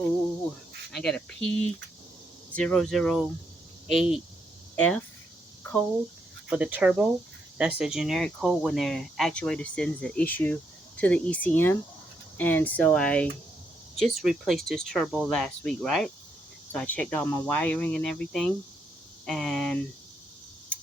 Oh, I got a P008F code for the turbo. That's a generic code when their actuator sends an issue to the ECM. And so I just replaced this turbo last week, right? So I checked all my wiring and everything, and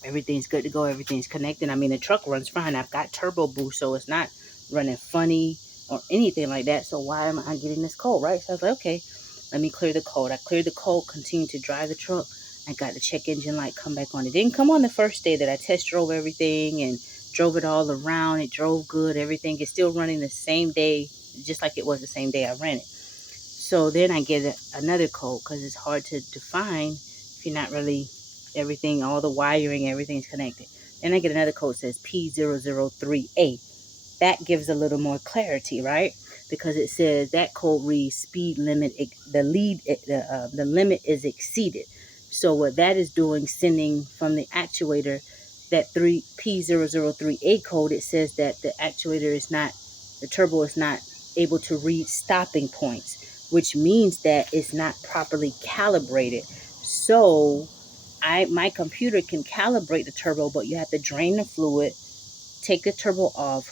everything's good to go. Everything's connected. I mean, the truck runs fine. I've got turbo boost, so it's not running funny or anything like that. So why am I getting this code, right? So I was like, okay, let me clear the code. I cleared the code, continued to drive the truck. I got the check engine light come back on. It didn't come on the first day that I test drove everything and drove it all around. It drove good. Everything is still running the same day, just like it was the same day I ran it. So then I get another code because it's hard to define if you're not really everything, all the wiring, everything's connected. Then I get another code that says P003A. That gives a little more clarity, right? Because it says that code reads speed limit, the limit is exceeded. So what that is doing, sending from the actuator that P003A code, it says that the actuator is not, the turbo is not able to read stopping points, which means that it's not properly calibrated. So my computer can calibrate the turbo, but you have to drain the fluid, take the turbo off,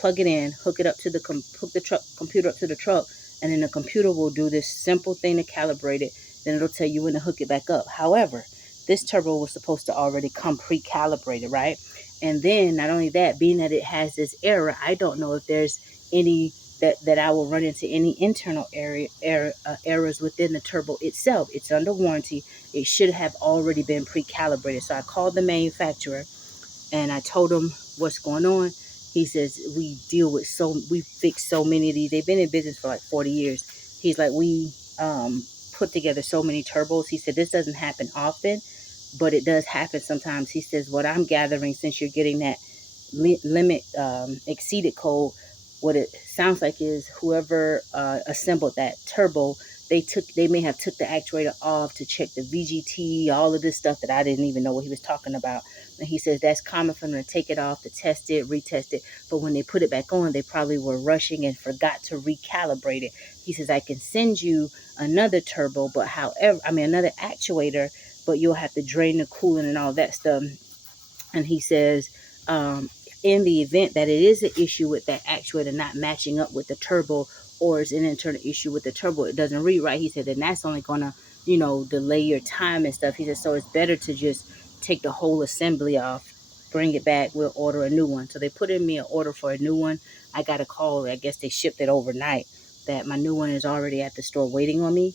plug it in, hook it up to the hook the computer up to the truck, and then the computer will do this simple thing to calibrate it. Then it'll tell you when to hook it back up. However, this turbo was supposed to already come pre-calibrated, right? And then not only that, being that it has this error, I don't know if there's any that I will run into any internal errors within the turbo itself. It's under warranty. It should have already been pre-calibrated. So I called the manufacturer and I told him what's going on. He says, we fix so many of these. They've been in business for like 40 years. He's like, we put together so many turbos. He said, this doesn't happen often, but it does happen sometimes. He says, what I'm gathering, since you're getting that limit exceeded code, what it sounds like is whoever assembled that turbo, they may have took the actuator off to check the VGT, all of this stuff that I didn't even know what he was talking about. And he says that's common for them to take it off, to test it, retest it. But when they put it back on, they probably were rushing and forgot to recalibrate it. He says, I can send you another turbo, but another actuator, but you'll have to drain the coolant and all that stuff. And he says, in the event that it is an issue with that actuator not matching up with the turbo, or it's an internal issue with the turbo, it doesn't read right. He said, then that's only going to, delay your time and stuff. He said, so it's better to just take the whole assembly off, bring it back, we'll order a new one. So they put in me an order for a new one. I got a call, I guess they shipped it overnight, that my new one is already at the store waiting on me.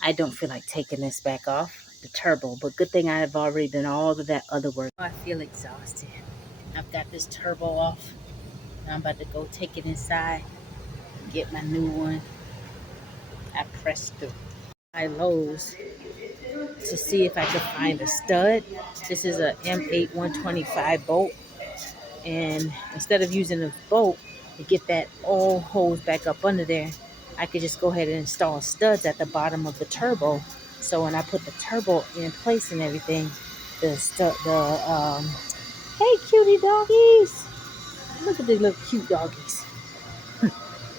I don't feel like taking this back off, the turbo, but good thing I've already done all of that other work. I feel exhausted. I've got this turbo off. I'm about to go take it inside, get my new one. I pressed through my Lowe's to see if I could find a stud. This is a M8 125 bolt, and instead of using a bolt to get that old hose back up under there, I could just go ahead and install studs at the bottom of the turbo. So when I put the turbo in place and everything, hey cutie doggies, look at these little cute doggies.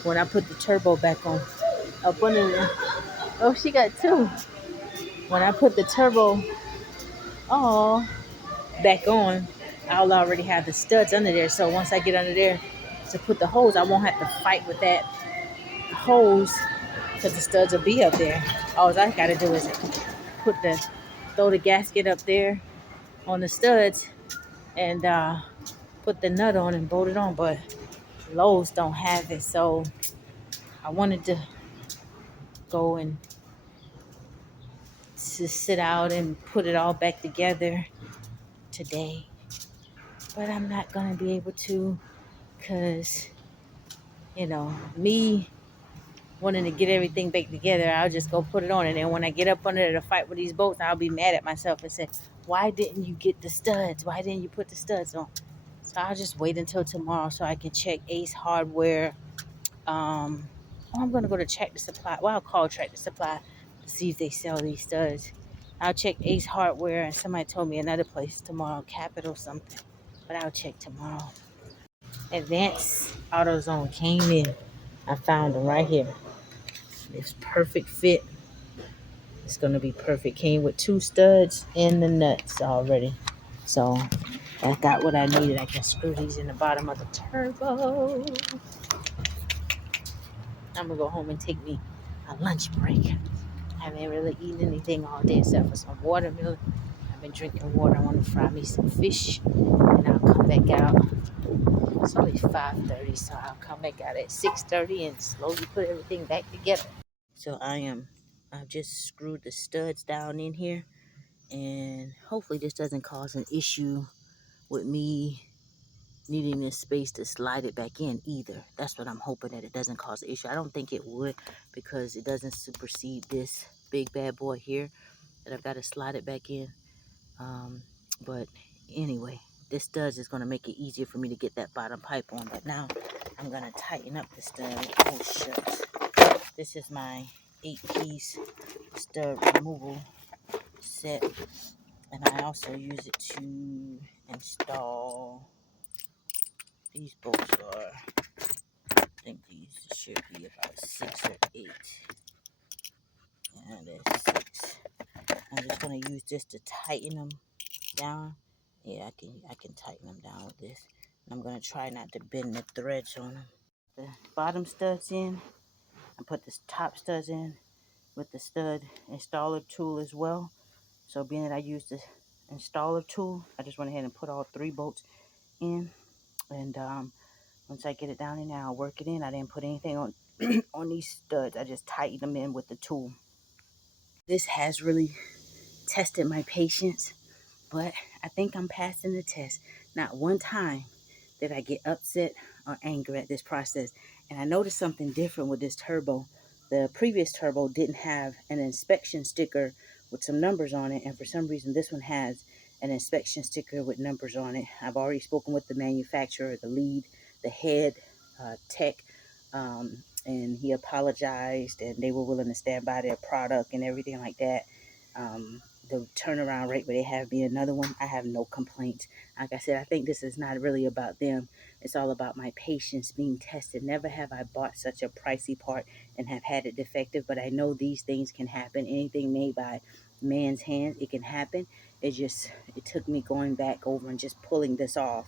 When I put the turbo back on, up under there, oh, she got two. When I put the turbo, back on, I'll already have the studs under there. So once I get under there to put the hose, I won't have to fight with that hose because the studs will be up there. All I got to do is throw the gasket up there on the studs and put the nut on and bolt it on. But Lowe's don't have it, so I wanted to go and to sit out and put it all back together today. But I'm not going to be able to because, me wanting to get everything back together, I'll just go put it on. And then when I get up under the fight with these bolts, I'll be mad at myself and say, why didn't you get the studs? Why didn't you put the studs on? So I'll just wait until tomorrow so I can check Ace Hardware. I'm going to go to Tractor Supply. Well, I'll call Tractor Supply to see if they sell these studs. I'll check Ace Hardware, and somebody told me another place tomorrow, Capital something. But I'll check tomorrow. Advanced AutoZone came in. I found them right here. It's perfect fit. It's going to be perfect. Came with 2 studs and the nuts already. So I got what I needed. I can screw these in the bottom of the turbo. I'm going to go home and take me a lunch break. I haven't really eaten anything all day except for some watermelon. I've been drinking water. I want to fry me some fish, and I'll come back out. It's only 5:30, so I'll come back out at 6:30 and slowly put everything back together. So I've just screwed the studs down in here, and hopefully this doesn't cause an issue with me needing this space to slide it back in either. That's what I'm hoping, that it doesn't cause an issue. I don't think it would, because it doesn't supersede this big bad boy here that I've got to slide it back in. But anyway, this studs is going to make it easier for me to get that bottom pipe on. But now I'm going to tighten up the stud. Oh shucks. This is my 8-piece stud removal set, and I also use it to install these bolts. I think these should be about 6 or 8. And there's 6. I'm just going to use this to tighten them down. Yeah, I can tighten them down with this. And I'm going to try not to bend the threads on them. The bottom studs in. I put the top studs in with the stud installer tool as well. So being that I used the installer tool, I just went ahead and put all 3 bolts in. And once I get it down in there, I'll work it in. I didn't put anything on on these studs. I just tightened them in with the tool. This has really tested my patience, but I think I'm passing the test. Not one time did I get upset or angry at this process. And I noticed something different with this turbo. The previous turbo didn't have an inspection sticker with some numbers on it, and for some reason this one has an inspection sticker with numbers on it. I've already spoken with the manufacturer, the lead, the head tech, and he apologized, and they were willing to stand by their product and everything like that. The turnaround rate where they have me another one, I have no complaints. Like I said, I think this is not really about them. It's all about my patience being tested. Never have I bought such a pricey part and have had it defective, but I know these things can happen. Anything made by man's hands, it can happen. It took me going back over and just pulling this off,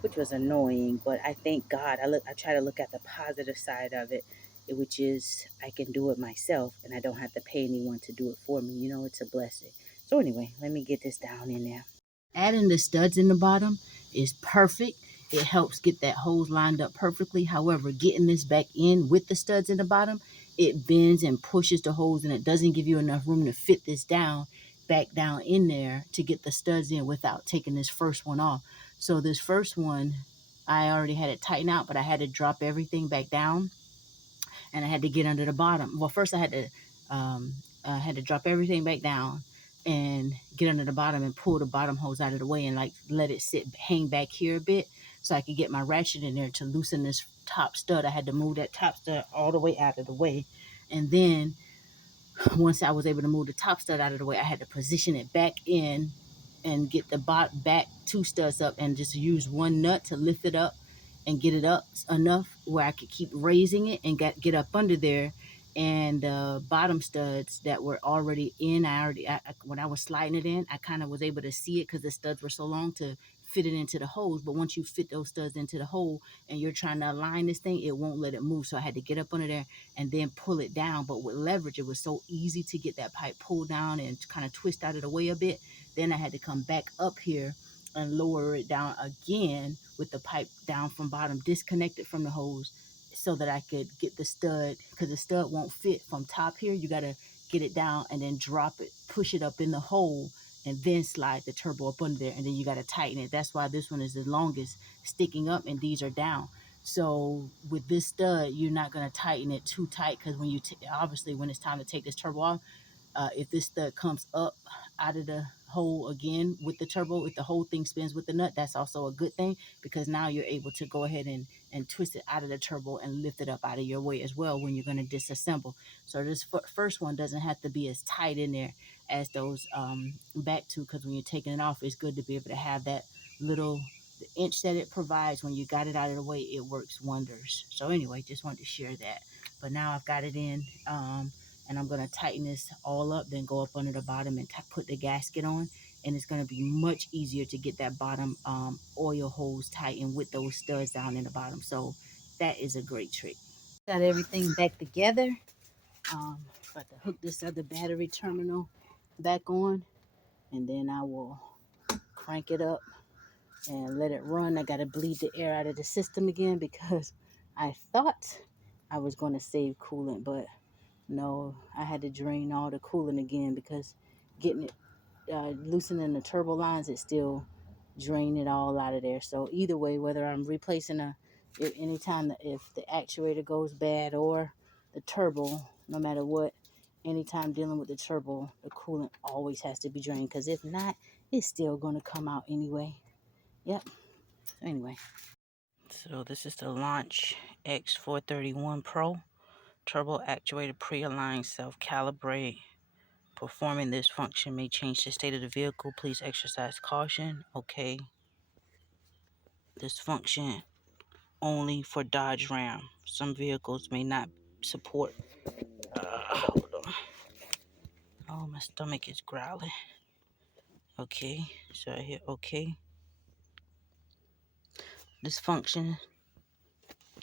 which was annoying, but I thank God. I try to look at the positive side of it, which is I can do it myself and I don't have to pay anyone to do it for me. You know, it's a blessing. So anyway, let me get this down in there. Adding the studs in the bottom is perfect. It helps get that hose lined up perfectly. However, getting this back in with the studs in the bottom, it bends and pushes the hose, and it doesn't give you enough room to fit this back down in there to get the studs in without taking this first one off. So this first one, I already had it tightened out, but I had to drop everything back down, and I had to get under the bottom. Well, first I had to drop everything back down and get under the bottom and pull the bottom hose out of the way and like let it hang back here a bit so I could get my ratchet in there to loosen this top stud. I had to move that top stud all the way out of the way, and then once I was able to move the top stud out of the way, I had to position it back in and get the back 2 studs up and just use one nut to lift it up and get it up enough where I could keep raising it and get up under there. And the bottom studs that were already in, when I was sliding it in, I kind of was able to see it because the studs were so long to fit it into the hose. But once you fit those studs into the hole and you're trying to align this thing, it won't let it move. So I had to get up under there and then pull it down. But with leverage, it was so easy to get that pipe pulled down and kind of twist out of the way a bit. Then I had to come back up here and lower it down again with the pipe down from bottom, disconnected from the hose, so that I could get the stud, because the stud won't fit from top here. You got to get it down and then drop it, push it up in the hole, and then slide the turbo up under there, and then you got to tighten it. That's why this one is the longest sticking up and these are down. So with this stud, you're not going to tighten it too tight, because when obviously when it's time to take this turbo off, if this stud comes up out of the hole again with the turbo, if the whole thing spins with the nut, that's also a good thing, because now you're able to go ahead and twist it out of the turbo and lift it up out of your way as well when you're going to disassemble. So this first one doesn't have to be as tight in there as those back two, because when you're taking it off, it's good to be able to have that little the inch that it provides. When you got it out of the way, it works wonders. So anyway, just wanted to share that. but now I've got it in, and I'm going to tighten this all up, then go up under the bottom and put the gasket on, and it's going to be much easier to get that bottom oil hose tightened with those studs down in the bottom. So that is a great trick. Got everything back together. About to hook this other battery terminal back on, and then I will crank it up and let it run. I got to bleed the air out of the system again because I thought I was going to save coolant, but no, I had to drain all the coolant again because getting it loosening the turbo lines, it still drained it all out of there. So either way, whether I'm replacing anytime if the actuator goes bad or the turbo, no matter what, anytime dealing with the turbo, the coolant always has to be drained, because if not, it's still going to come out anyway. Yep. So anyway, so this is the Launch X431 Pro turbo actuator pre-aligned self-calibrate. Performing this function may change the state of the vehicle. Please exercise caution. Okay. This function only for Dodge Ram. Some vehicles may not support. Hold on. Oh, my stomach is growling. Okay. So I hit okay. This function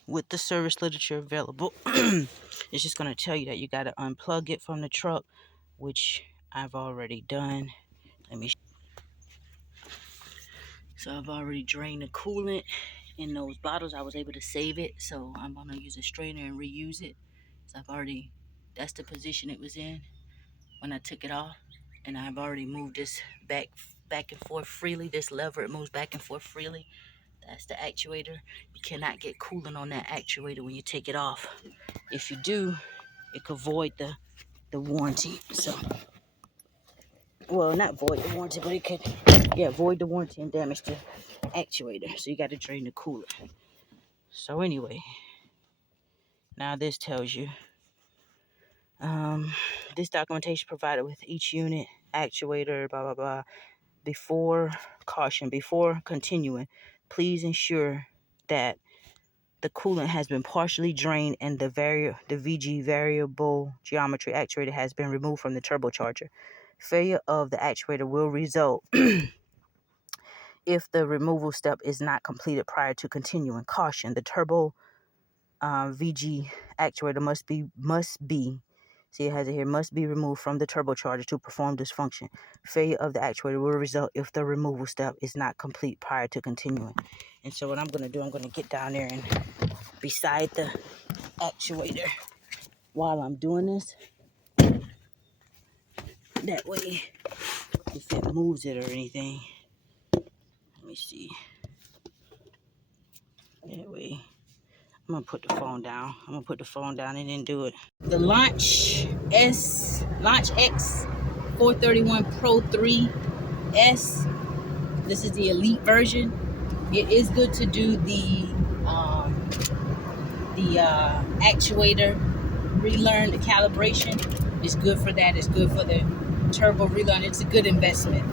with the service literature available, it's just going to tell you that you got to unplug it from the truck, which I've already done. So I've already drained the coolant in those bottles. I was able to save it, so I'm going to use a strainer and reuse it. So that's the position it was in when I took it off, and I've already moved this back and forth freely. This lever, it moves back and forth freely. That's the actuator. You cannot get coolant on that actuator when you take it off. If you do, it could void the warranty. So, well, not void the warranty, but it could, yeah, void the warranty and damage the actuator. So you got to drain the coolant. So anyway, now this tells you, this documentation provided with each unit, actuator, blah, blah, blah. Before continuing, please ensure that the coolant has been partially drained and the VG variable geometry actuator has been removed from the turbocharger. Failure of the actuator will result if the removal step is not completed prior to continuing. Caution: the turbo VG actuator must be. See, it has it here, must be removed from the turbocharger to perform this function. Failure of the actuator will result if the removal step is not complete prior to continuing. And so what I'm going to do, I'm going to get down there and beside the actuator while I'm doing this. That way, if it moves it or anything, let me see. That way, I'm going to put the phone down. I'm going to put the phone down and then do it. The Launch X431 Pro 3S. This is the elite version. It is good to do the actuator relearn, the calibration. It's good for that. It's good for the turbo relearn. It's a good investment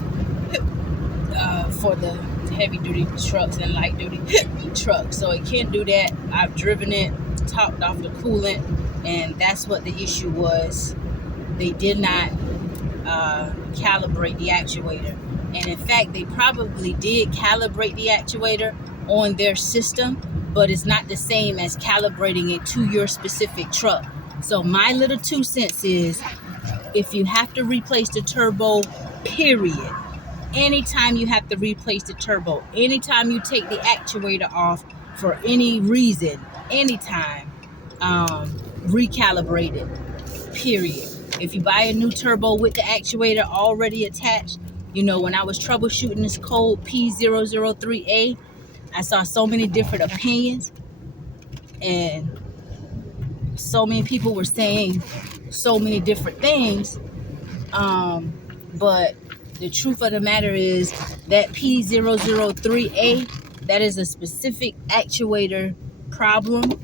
for the heavy duty trucks and light duty trucks. So it can do that. I've driven it, topped off the coolant, and that's what the issue was. They did not calibrate the actuator. And in fact, they probably did calibrate the actuator on their system, but it's not the same as calibrating it to your specific truck. So my little 2 cents is, if you have to replace the turbo, period, anytime you have to replace the turbo, anytime you take the actuator off for any reason, anytime, recalibrate it, period. If you buy a new turbo with the actuator already attached, you know, when I was troubleshooting this code P003A, I saw so many different opinions, and so many people were saying so many different things. But the truth of the matter is that P003A, that is a specific actuator problem.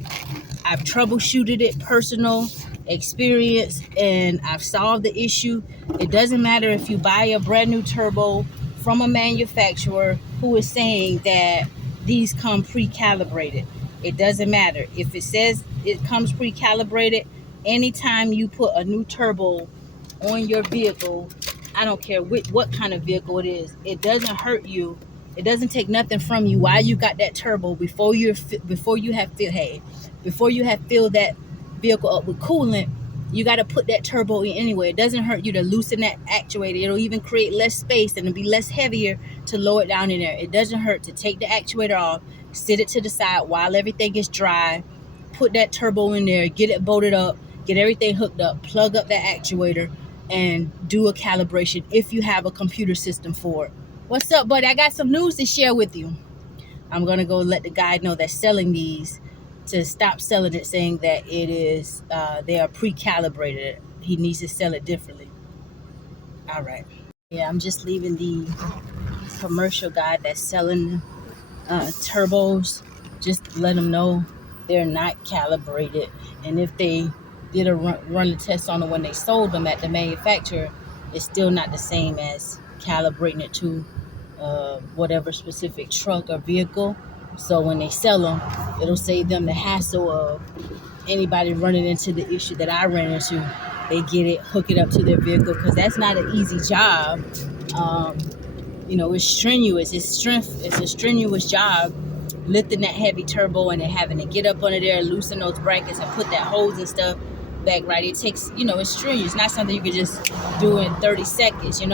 I've troubleshooted it, personal experience, and I've solved the issue. It doesn't matter if you buy a brand new turbo from a manufacturer who is saying that these come pre-calibrated. It doesn't matter. If it says it comes pre-calibrated, anytime you put a new turbo on your vehicle, I don't care what kind of vehicle it is, it doesn't hurt you. It doesn't take nothing from you while you got that turbo before you have filled that vehicle up with coolant. You got to put that turbo in anyway. It doesn't hurt you to loosen that actuator. It'll even create less space and it'll be less heavier to lower it down in there. It doesn't hurt to take the actuator off, sit it to the side while everything is dry, put that turbo in there, get it bolted up, get everything hooked up, plug up that actuator, and do a calibration if you have a computer system for it. What's up, buddy? I got some news to share with you. I'm gonna go let the guy know that's selling these to stop selling it, saying that it is they are pre-calibrated. He needs to sell it differently. All right. Yeah, I'm just leaving the commercial guy that's selling turbos. Just let them know they're not calibrated, and if they did a run a test on it when they sold them at the manufacturer, it's still not the same as calibrating it to whatever specific truck or vehicle. So when they sell them, it'll save them the hassle of anybody running into the issue that I ran into. They get it, hook it up to their vehicle, because that's not an easy job. It's strenuous. It's a strenuous job lifting that heavy turbo and then having to get up under there, loosen those brackets, and put that hose and stuff back right. It takes, it's strenuous. It's not something you can just do in 30 seconds, I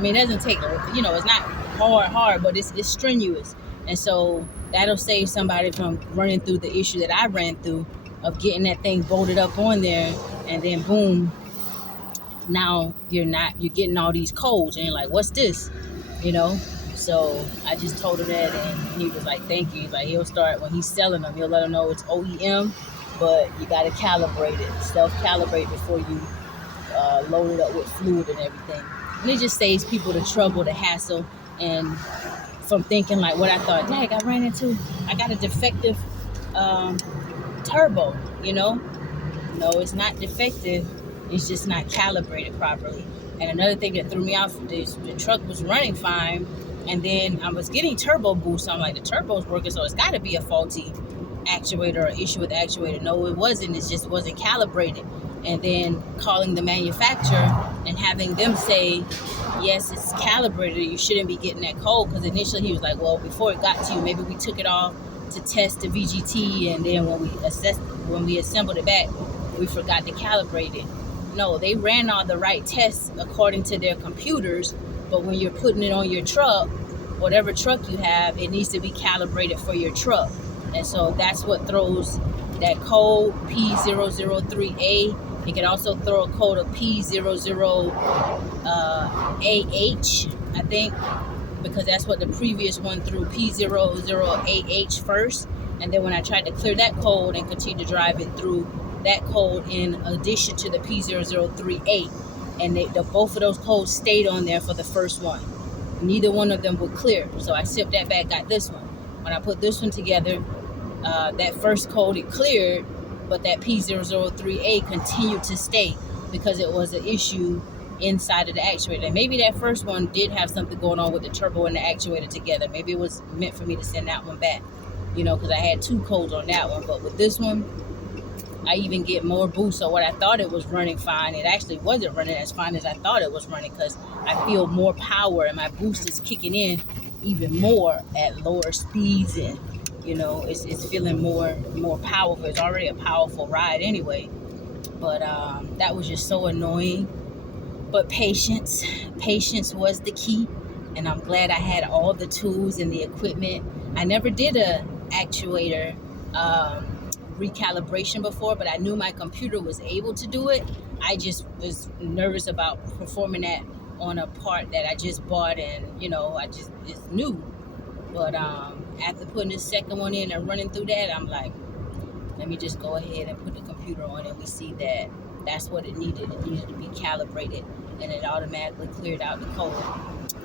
mean, it doesn't take, it's not hard, but it's strenuous. And so that'll save somebody from running through the issue that I ran through of getting that thing bolted up on there, and then boom, now you're getting all these codes, and you're like, what's this? So I just told him that, and he was like, thank you. He's like, he'll start, when he's selling them, he'll let them know it's OEM, but you got to calibrate it, self-calibrate before you load it up with fluid and everything. And it just saves people the trouble, the hassle, and from thinking like what I thought, dang, I got a defective turbo, No, it's not defective. It's just not calibrated properly. And another thing that threw me off, the truck was running fine, and then I was getting turbo boost. So I'm like, the turbo's working, so it's got to be a faulty actuator or issue with the actuator. No, it wasn't. It just wasn't calibrated. And then calling the manufacturer and having them say, yes, it's calibrated, you shouldn't be getting that code. Because initially he was like, well, before it got to you, maybe we took it off to test the VGT, and then when we assembled it back, we forgot to calibrate it. No, they ran all the right tests according to their computers, but when you're putting it on your truck, whatever truck you have, it needs to be calibrated for your truck. And so that's what throws that code P003A. It can also throw a code of P00AH, I think, because that's what the previous one threw, P00AH first. And then when I tried to clear that code and continue to drive it through that code in addition to the P003A, and both of those codes stayed on there for the first one. Neither one of them would clear, so I sipped that back, got this one. When I put this one together, that first code, it cleared, but that P003A continued to stay because it was an issue inside of the actuator. And maybe that first one did have something going on with the turbo and the actuator together. Maybe it was meant for me to send that one back, because I had two codes on that one. But with this one, I even get more boost. So what I thought it was running fine, it actually wasn't running as fine as I thought it was running, because I feel more power and my boost is kicking in even more at lower speeds, and it's feeling more powerful. It's already a powerful ride anyway, but that was just so annoying. But patience was the key, and I'm glad I had all the tools and the equipment. I never did a actuator recalibration before, but I knew my computer was able to do it. I just was nervous about performing that on a part that I just bought, and it's new. But after putting the second one in and running through that, I'm like, let me just go ahead and put the computer on, and we see that that's what it needed. It needed to be calibrated, and it automatically cleared out the code.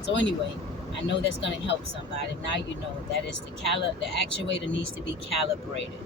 So anyway, I know that's going to help somebody. Now you know that is the actuator needs to be calibrated.